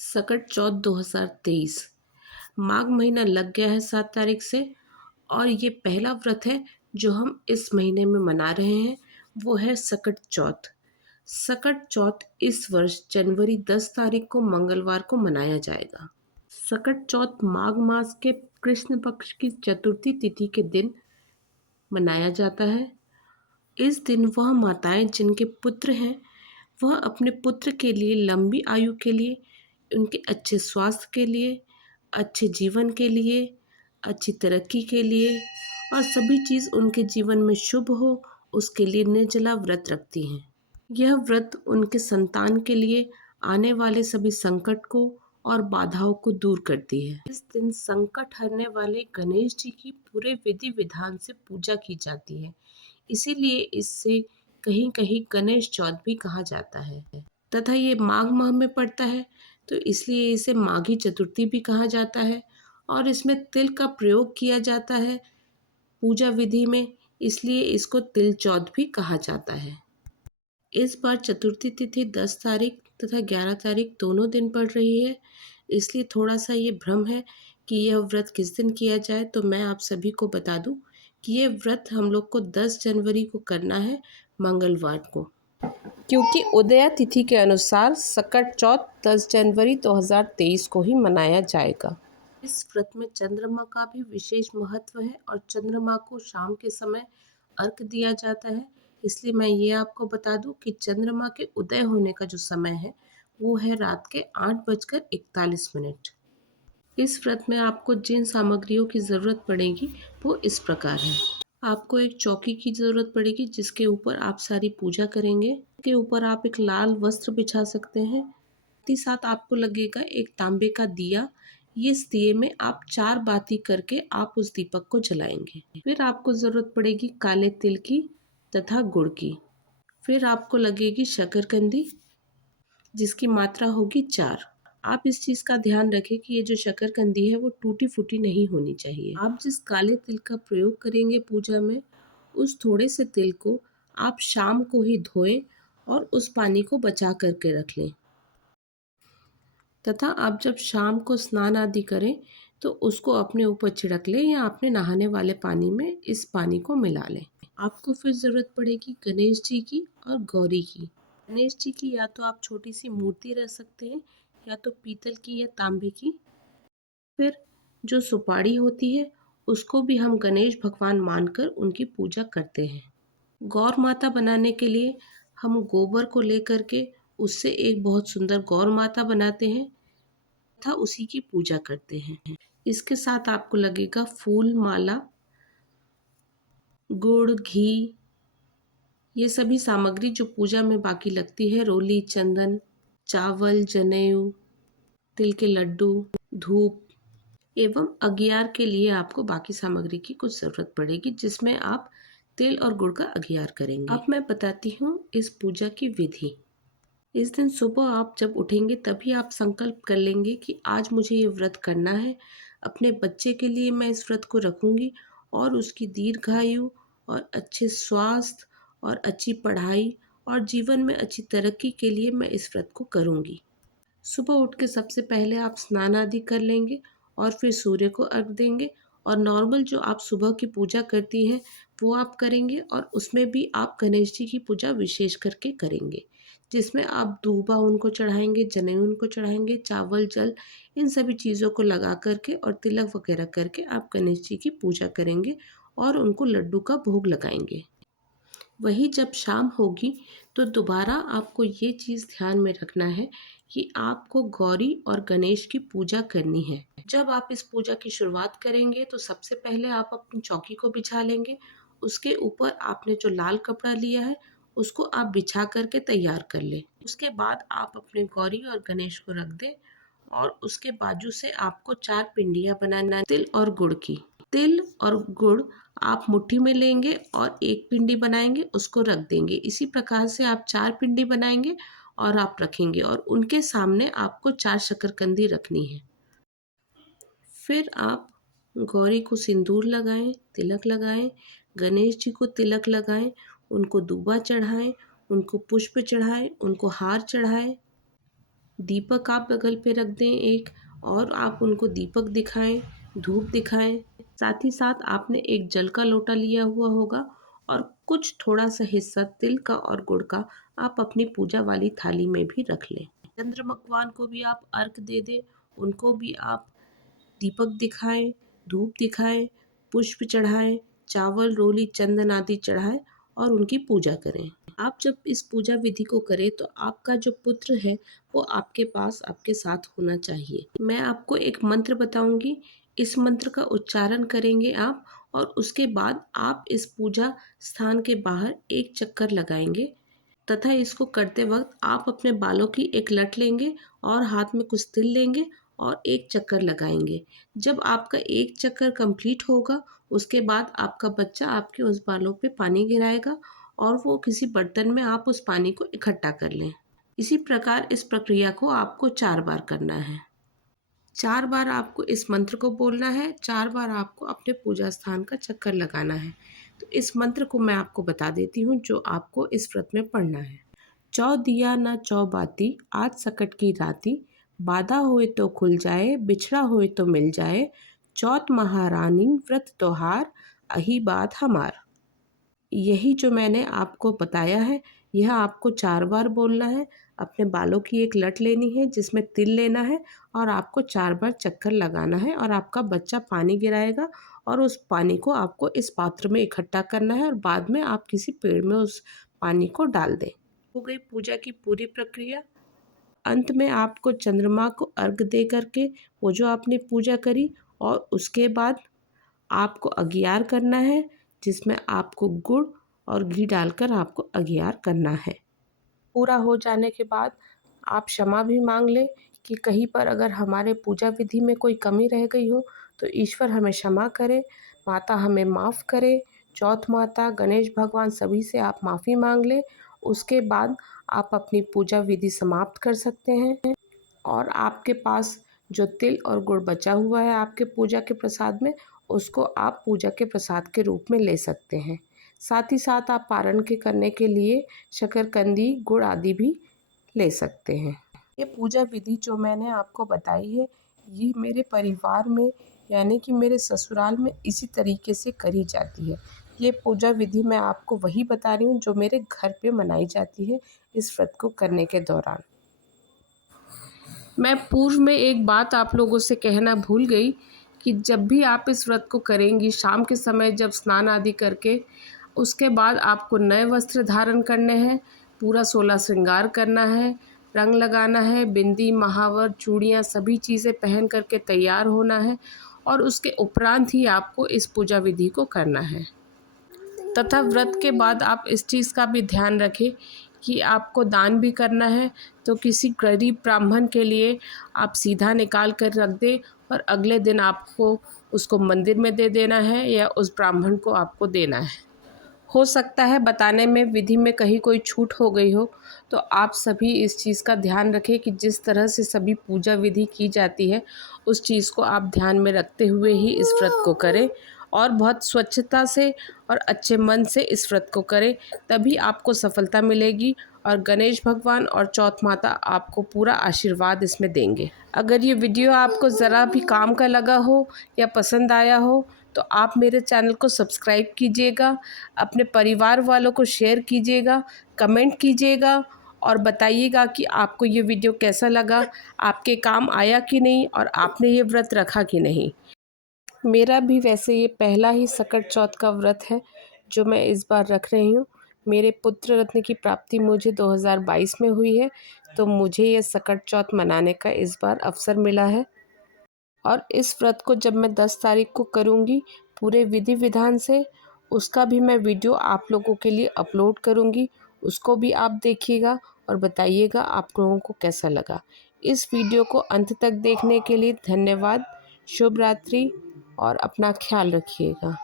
सकट चौथ 2023 माघ महीना लग गया है 7 तारीख से। और ये पहला व्रत है जो हम इस महीने में मना रहे हैं, वो है सकट चौथ। सकट चौथ इस वर्ष जनवरी 10 तारीख को मंगलवार को मनाया जाएगा। सकट चौथ माघ मास के कृष्ण पक्ष की चतुर्थी तिथि के दिन मनाया जाता है। इस दिन वह माताएं जिनके पुत्र हैं वह अपने पुत्र के लिए लंबी आयु के लिए, उनके अच्छे स्वास्थ्य के लिए, अच्छे जीवन के लिए, अच्छी तरक्की के लिए और सभी चीज़ उनके जीवन में शुभ हो, उसके लिए निर्जला व्रत रखती हैं। यह व्रत उनके संतान के लिए आने वाले सभी संकट को और बाधाओं को दूर करती है। इस दिन संकट हरने वाले गणेश जी की पूरे विधि विधान से पूजा की जाती है, इसीलिए इससे कहीं कहीं गणेश चौथ भी कहा जाता है। तथा ये माघ माह में पड़ता है तो इसलिए इसे माघी चतुर्थी भी कहा जाता है। और इसमें तिल का प्रयोग किया जाता है पूजा विधि में, इसलिए इसको तिल चौथ भी कहा जाता है। इस बार चतुर्थी तिथि 10 तारीख तथा 11 तारीख दोनों दिन पड़ रही है, इसलिए थोड़ा सा ये भ्रम है कि यह व्रत किस दिन किया जाए। तो मैं आप सभी को बता दूं कि ये व्रत हम लोग को 10 जनवरी को करना है, मंगलवार को, क्योंकि उदया तिथि के अनुसार सकट चौथ 10 जनवरी 2023 को ही मनाया जाएगा। इस व्रत में चंद्रमा का भी विशेष महत्व है और चंद्रमा को शाम के समय अर्घ दिया जाता है, इसलिए मैं ये आपको बता दूं कि चंद्रमा के उदय होने का जो समय है वो है रात के 8:41। इस व्रत में आपको जिन सामग्रियों की ज़रूरत पड़ेगी वो इस प्रकार है। आपको एक चौकी की ज़रूरत पड़ेगी जिसके ऊपर आप सारी पूजा करेंगे। के ऊपर आप एक लाल वस्त्र बिछा सकते हैं। साथ ही साथ आपको लगेगा एक तांबे का दिया। ये इस दिए में आप 4 बाती करके आप उस दीपक को जलाएंगे। फिर आपको ज़रूरत पड़ेगी काले तिल की तथा गुड़ की। फिर आपको लगेगी शकरकंदी जिसकी मात्रा होगी 4। आप इस चीज़ का ध्यान रखें कि ये जो शकरकंदी है वो टूटी फूटी नहीं होनी चाहिए। आप जिस काले तिल का प्रयोग करेंगे पूजा में, उस थोड़े से तिल को आप शाम को ही धोएं और उस पानी को बचा करके रख लें। तथा आप जब शाम को स्नान आदि करें तो उसको अपने ऊपर छिड़क लें या अपने नहाने वाले पानी में इस पानी को मिला लें। आपको फिर ज़रूरत पड़ेगी गणेश जी की और गौरी की। गणेश जी की या तो आप छोटी सी मूर्ति रख सकते हैं या तो पीतल की या तांबे की। फिर जो सुपारी होती है उसको भी हम गणेश भगवान मानकर उनकी पूजा करते हैं। गौर माता बनाने के लिए हम गोबर को लेकर के उससे एक बहुत सुंदर गौर माता बनाते हैं तथा उसी की पूजा करते हैं। इसके साथ आपको लगेगा फूल माला, गुड़, घी, ये सभी सामग्री जो पूजा में बाकी लगती है, रोली, चंदन, चावल, जनेऊ, तिल के लड्डू, धूप एवं अगियार के लिए आपको बाकी सामग्री की कुछ ज़रूरत पड़ेगी जिसमें आप तिल और गुड़ का अगियार करेंगे। अब मैं बताती हूँ इस पूजा की विधि। इस दिन सुबह आप जब उठेंगे तभी आप संकल्प कर लेंगे कि आज मुझे ये व्रत करना है। अपने बच्चे के लिए मैं इस व्रत को रखूँगी और उसकी दीर्घायु और अच्छे स्वास्थ्य और अच्छी पढ़ाई और जीवन में अच्छी तरक्की के लिए मैं इस व्रत को करूँगी। सुबह उठ के सबसे पहले आप स्नान आदि कर लेंगे और फिर सूर्य को अर्घ देंगे और नॉर्मल जो आप सुबह की पूजा करती हैं वो आप करेंगे और उसमें भी आप गणेश जी की पूजा विशेष करके करेंगे, जिसमें आप दूबा उनको चढ़ाएंगे, जनेऊ उनको चढ़ाएंगे, चावल, जल, इन सभी चीज़ों को लगा करके और तिलक वगैरह करके आप गणेश जी की पूजा करेंगे और उनको लड्डू का भोग लगाएंगे। वही जब शाम होगी तो दोबारा आपको ये चीज़ ध्यान में रखना है कि आपको गौरी और गणेश की पूजा करनी है। जब आप इस पूजा की शुरुआत करेंगे तो सबसे पहले आप अपनी चौकी को बिछा लेंगे। उसके ऊपर आपने जो लाल कपड़ा लिया है उसको आप बिछा करके तैयार कर लें। उसके बाद आप अपने गौरी और गणेश को रख दें और उसके बाजू से आपको 4 पिंडियाँ बनाना है तिल और गुड़ की। तिल और गुड़ आप मुट्ठी में लेंगे और एक पिंडी बनाएंगे, उसको रख देंगे। इसी प्रकार से आप 4 पिंडी बनाएंगे और आप रखेंगे और उनके सामने आपको 4 शकरकंदी रखनी है। फिर आप गौरी को सिंदूर लगाएं, तिलक लगाएं, गणेश जी को तिलक लगाएं, उनको दूबा चढ़ाएं, उनको पुष्प चढ़ाएं, उनको हार चढ़ाएं। दीपक आप बगल पे रख दें एक, और आप उनको दीपक दिखाएं, धूप दिखाएं। साथ ही साथ आपने एक जल का लोटा लिया हुआ होगा और कुछ थोड़ा सा हिस्सा तिल का और गुड़ का आप अपनी पूजा वाली थाली में भी रख लें। चंद्र भगवान को भी आप अर्घ दे दें, उनको भी आप दीपक दिखाएं, धूप दिखाएं, पुष्प चढ़ाएं, चावल, रोली, चंदन आदि चढ़ाएं और उनकी पूजा करें। आप जब इस पूजा विधि को करें तो आपका जो पुत्र है वो आपके पास, आपके साथ होना चाहिए। मैं आपको एक मंत्र बताऊंगी, इस मंत्र का उच्चारण करेंगे आप, और उसके बाद आप इस पूजा स्थान के बाहर एक चक्कर लगाएंगे तथा इसको करते वक्त आप अपने बालों की एक लट लेंगे और हाथ में कुछ तिल लेंगे और एक चक्कर लगाएंगे। जब आपका एक चक्कर कंप्लीट होगा उसके बाद आपका बच्चा आपके उस बालों पे पानी गिराएगा और वो किसी बर्तन में आप उस पानी को इकट्ठा कर लें। इसी प्रकार इस प्रक्रिया को आपको 4 बार करना है। 4 बार आपको इस मंत्र को बोलना है, 4 बार आपको अपने पूजा स्थान का चक्कर लगाना है। तो इस मंत्र को मैं आपको बता देती हूँ जो आपको इस व्रत में पढ़ना है। चौ दिया न चौ बाती, आज सकट की राती, बाधा होए तो खुल जाए, बिछड़ा होए तो मिल जाए, चौथ महारानी व्रत त्योहार, अही बात हमार। यही जो मैंने आपको बताया है यह आपको 4 बार बोलना है। अपने बालों की एक लट लेनी है जिसमें तिल लेना है और आपको 4 बार चक्कर लगाना है और आपका बच्चा पानी गिराएगा और उस पानी को आपको इस पात्र में इकट्ठा करना है और बाद में आप किसी पेड़ में उस पानी को डाल दें। हो गई पूजा की पूरी प्रक्रिया। अंत में आपको चंद्रमा को अर्घ दे करके वो जो आपने पूजा करी और उसके बाद आपको अगियार करना है जिसमें आपको गुड़ और घी डालकर आपको अगियार करना है। पूरा हो जाने के बाद आप क्षमा भी मांग लें कि कहीं पर अगर हमारे पूजा विधि में कोई कमी रह गई हो तो ईश्वर हमें क्षमा करे, माता हमें माफ़ करे। चौथ माता, गणेश भगवान सभी से आप माफ़ी मांग लें। उसके बाद आप अपनी पूजा विधि समाप्त कर सकते हैं और आपके पास जो तिल और गुड़ बचा हुआ है आपके पूजा के प्रसाद में, उसको आप पूजा के प्रसाद के रूप में ले सकते हैं। साथ ही साथ आप पारण के करने के लिए शकरकंदी, गुड़ आदि भी ले सकते हैं। ये पूजा विधि जो मैंने आपको बताई है ये मेरे परिवार में यानी कि मेरे ससुराल में इसी तरीके से करी जाती है। ये पूजा विधि मैं आपको वही बता रही हूँ जो मेरे घर पे मनाई जाती है इस व्रत को करने के दौरान। मैं पूर्व में एक बात आप लोगों से कहना भूल गई कि जब भी आप इस व्रत को करेंगी शाम के समय जब स्नान आदि करके उसके बाद आपको नए वस्त्र धारण करने हैं, पूरा 16 श्रृंगार करना है, रंग लगाना है, बिंदी, महावर, चूड़ियाँ सभी चीज़ें पहन करके तैयार होना है और उसके उपरांत ही आपको इस पूजा विधि को करना है। तथा व्रत के बाद आप इस चीज़ का भी ध्यान रखें कि आपको दान भी करना है तो किसी गरीब ब्राह्मण के लिए आप सीधा निकाल कर रख दें और अगले दिन आपको उसको मंदिर में दे देना है या उस ब्राह्मण को आपको देना है। हो सकता है बताने में विधि में कहीं कोई छूट हो गई हो तो आप सभी इस चीज़ का ध्यान रखें कि जिस तरह से सभी पूजा विधि की जाती है उस चीज़ को आप ध्यान में रखते हुए ही इस व्रत को करें और बहुत स्वच्छता से और अच्छे मन से इस व्रत को करें, तभी आपको सफलता मिलेगी और गणेश भगवान और चौथ माता आपको पूरा आशीर्वाद इसमें देंगे। अगर ये वीडियो आपको ज़रा भी काम का लगा हो या पसंद आया हो तो आप मेरे चैनल को सब्सक्राइब कीजिएगा, अपने परिवार वालों को शेयर कीजिएगा, कमेंट कीजिएगा और बताइएगा कि आपको ये वीडियो कैसा लगा, आपके काम आया कि नहीं और आपने ये व्रत रखा कि नहीं। मेरा भी वैसे ये पहला ही सकट चौथ का व्रत है जो मैं इस बार रख रही हूँ। मेरे पुत्र रत्न की प्राप्ति मुझे 2022 में हुई है तो मुझे ये सकट चौथ मनाने का इस बार अवसर मिला है और इस व्रत को जब मैं 10 तारीख को करूँगी पूरे विधि विधान से, उसका भी मैं वीडियो आप लोगों के लिए अपलोड करूँगी। उसको भी आप देखिएगा और बताइएगा आप लोगों को कैसा लगा। इस वीडियो को अंत तक देखने के लिए धन्यवाद। शुभ रात्रि और अपना ख्याल रखिएगा।